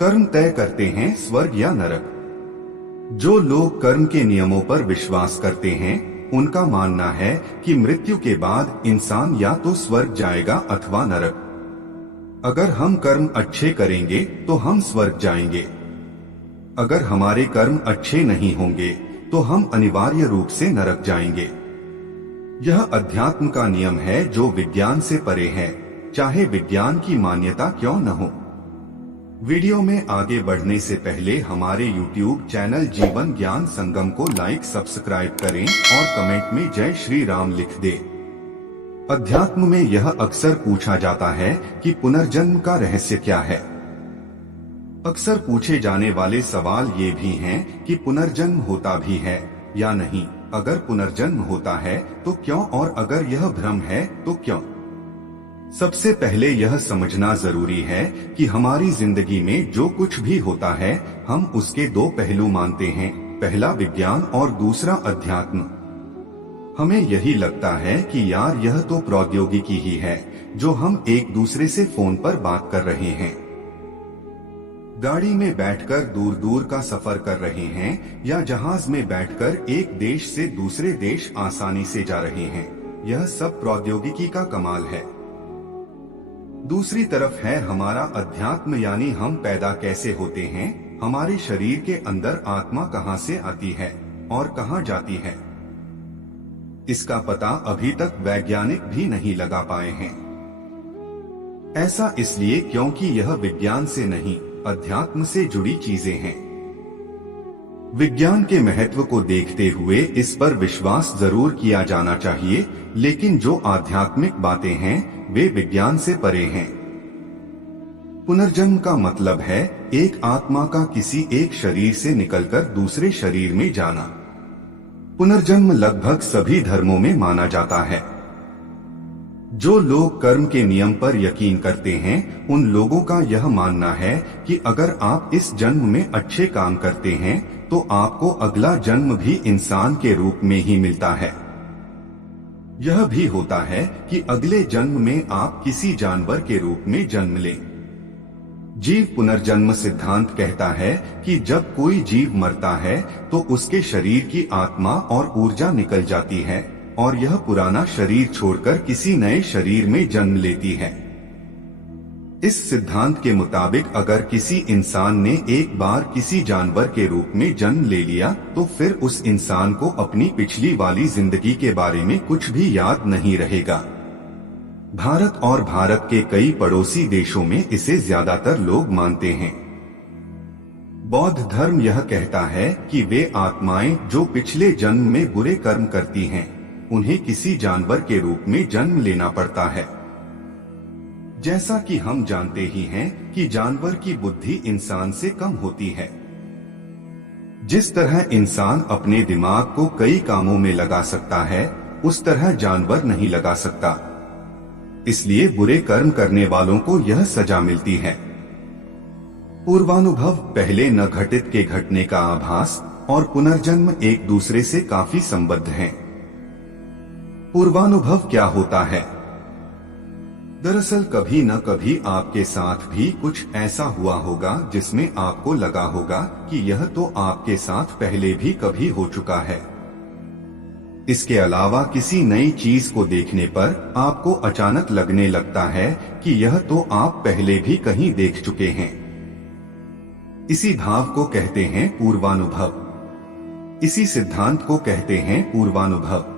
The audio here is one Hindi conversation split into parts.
कर्म तय करते हैं स्वर्ग या नरक। जो लोग कर्म के नियमों पर विश्वास करते हैं उनका मानना है कि मृत्यु के बाद इंसान या तो स्वर्ग जाएगा अथवा नरक। अगर हम कर्म अच्छे करेंगे तो हम स्वर्ग जाएंगे। अगर हमारे कर्म अच्छे नहीं होंगे तो हम अनिवार्य रूप से नरक जाएंगे। यह अध्यात्म का नियम है जो विज्ञान से परे है, चाहे विज्ञान की मान्यता क्यों न हो। वीडियो में आगे बढ़ने से पहले हमारे YouTube चैनल जीवन ज्ञान संगम को लाइक सब्सक्राइब करें और कमेंट में जय श्री राम लिख दे। अध्यात्म में यह अक्सर पूछा जाता है कि पुनर्जन्म का रहस्य क्या है। अक्सर पूछे जाने वाले सवाल ये भी हैं कि पुनर्जन्म होता भी है या नहीं, अगर पुनर्जन्म होता है तो क्यों, और अगर यह भ्रम है तो क्यों। सबसे पहले यह समझना जरूरी है कि हमारी जिंदगी में जो कुछ भी होता है हम उसके दो पहलू मानते हैं, पहला विज्ञान और दूसरा अध्यात्म। हमें यही लगता है कि यार यह तो प्रौद्योगिकी ही है जो हम एक दूसरे से फोन पर बात कर रहे हैं, गाड़ी में बैठकर दूर दूर का सफर कर रहे हैं या जहाज में बैठकर एक देश से दूसरे देश आसानी से जा रहे हैं। यह सब प्रौद्योगिकी का कमाल है। दूसरी तरफ है हमारा अध्यात्म, यानी हम पैदा कैसे होते हैं, हमारे शरीर के अंदर आत्मा कहां से आती है और कहां जाती है। इसका पता अभी तक वैज्ञानिक भी नहीं लगा पाए हैं। ऐसा इसलिए क्योंकि यह विज्ञान से नहीं, अध्यात्म से जुड़ी चीजें हैं। विज्ञान के महत्व को देखते हुए इस पर विश्वास जरूर किया जाना चाहिए, लेकिन जो आध्यात्मिक बातें हैं वे विज्ञान से परे हैं। पुनर्जन्म का मतलब है एक आत्मा का किसी एक शरीर से निकलकर दूसरे शरीर में जाना। पुनर्जन्म लगभग सभी धर्मों में माना जाता है। जो लोग कर्म के नियम पर यकीन करते हैं उन लोगों का यह मानना है कि अगर आप इस जन्म में अच्छे काम करते हैं तो आपको अगला जन्म भी इंसान के रूप में ही मिलता है। यह भी होता है कि अगले जन्म में आप किसी जानवर के रूप में जन्म लें। जीव पुनर्जन्म सिद्धांत कहता है कि जब कोई जीव मरता है तो उसके शरीर की आत्मा और ऊर्जा निकल जाती है और यह पुराना शरीर छोड़कर किसी नए शरीर में जन्म लेती है। इस सिद्धांत के मुताबिक अगर किसी इंसान ने एक बार किसी जानवर के रूप में जन्म ले लिया तो फिर उस इंसान को अपनी पिछली वाली जिंदगी के बारे में कुछ भी याद नहीं रहेगा। भारत और भारत के कई पड़ोसी देशों में इसे ज्यादातर लोग मानते हैं। बौद्ध धर्म यह कहता है कि वे आत्माएं जो पिछले जन्म में बुरे कर्म करती हैं, उन्हें किसी जानवर के रूप में जन्म लेना पड़ता है। जैसा कि हम जानते ही हैं कि जानवर की बुद्धि इंसान से कम होती है। जिस तरह इंसान अपने दिमाग को कई कामों में लगा सकता है उस तरह जानवर नहीं लगा सकता। इसलिए बुरे कर्म करने वालों को यह सजा मिलती है। पूर्वानुभव पहले न घटित के घटने का आभास और पुनर्जन्म एक दूसरे से काफी संबद्ध हैं। पूर्वानुभव क्या होता है? दरअसल कभी न कभी आपके साथ भी कुछ ऐसा हुआ होगा जिसमें आपको लगा होगा कि यह तो आपके साथ पहले भी कभी हो चुका है। इसके अलावा किसी नई चीज को देखने पर आपको अचानक लगने लगता है कि यह तो आप पहले भी कहीं देख चुके हैं। इसी भाव को कहते हैं पूर्वानुभव। इसी सिद्धांत को कहते हैं पूर्वानुभव।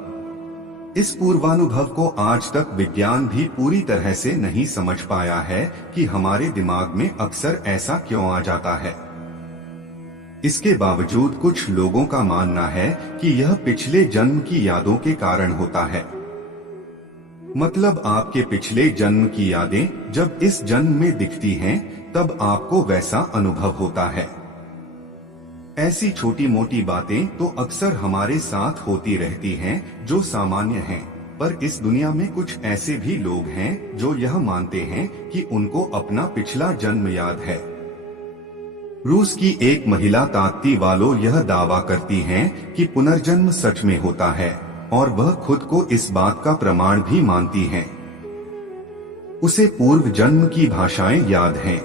इस पूर्वानुभव को आज तक विज्ञान भी पूरी तरह से नहीं समझ पाया है कि हमारे दिमाग में अक्सर ऐसा क्यों आ जाता है। इसके बावजूद कुछ लोगों का मानना है कि यह पिछले जन्म की यादों के कारण होता है। मतलब आपके पिछले जन्म की यादें जब इस जन्म में दिखती हैं, तब आपको वैसा अनुभव होता है। ऐसी छोटी मोटी बातें तो अक्सर हमारे साथ होती रहती हैं जो सामान्य हैं, पर इस दुनिया में कुछ ऐसे भी लोग हैं जो यह मानते हैं कि उनको अपना पिछला जन्म याद है। रूस की एक महिला ताकती वालों यह दावा करती हैं कि पुनर्जन्म सच में होता है और वह खुद को इस बात का प्रमाण भी मानती हैं। उसे पूर्व जन्म की भाषाएं याद हैं।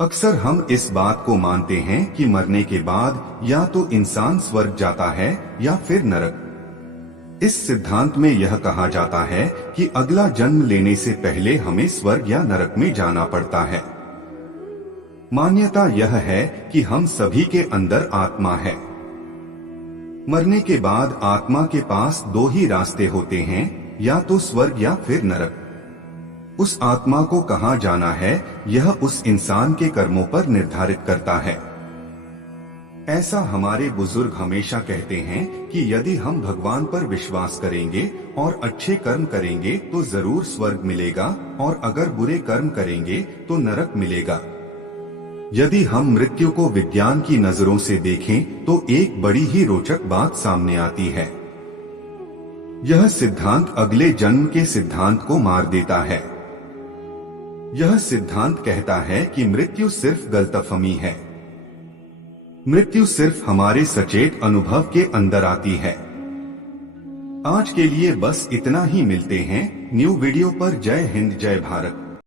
अक्सर हम इस बात को मानते हैं कि मरने के बाद या तो इंसान स्वर्ग जाता है या फिर नरक। इस सिद्धांत में यह कहा जाता है कि अगला जन्म लेने से पहले हमें स्वर्ग या नरक में जाना पड़ता है। मान्यता यह है कि हम सभी के अंदर आत्मा है। मरने के बाद आत्मा के पास दो ही रास्ते होते हैं, या तो स्वर्ग या फिर नरक। उस आत्मा को कहाँ जाना है यह उस इंसान के कर्मों पर निर्धारित करता है। ऐसा हमारे बुजुर्ग हमेशा कहते हैं कि यदि हम भगवान पर विश्वास करेंगे और अच्छे कर्म करेंगे तो जरूर स्वर्ग मिलेगा, और अगर बुरे कर्म करेंगे तो नरक मिलेगा। यदि हम मृत्यु को विज्ञान की नजरों से देखें तो एक बड़ी ही रोचक बात सामने आती है। यह सिद्धांत अगले जन्म के सिद्धांत को मार देता है। यह सिद्धांत कहता है कि मृत्यु सिर्फ गलतफहमी है। मृत्यु सिर्फ हमारे सचेत अनुभव के अंदर आती है। आज के लिए बस इतना ही। मिलते हैं न्यू वीडियो पर। जय हिंद, जय भारत।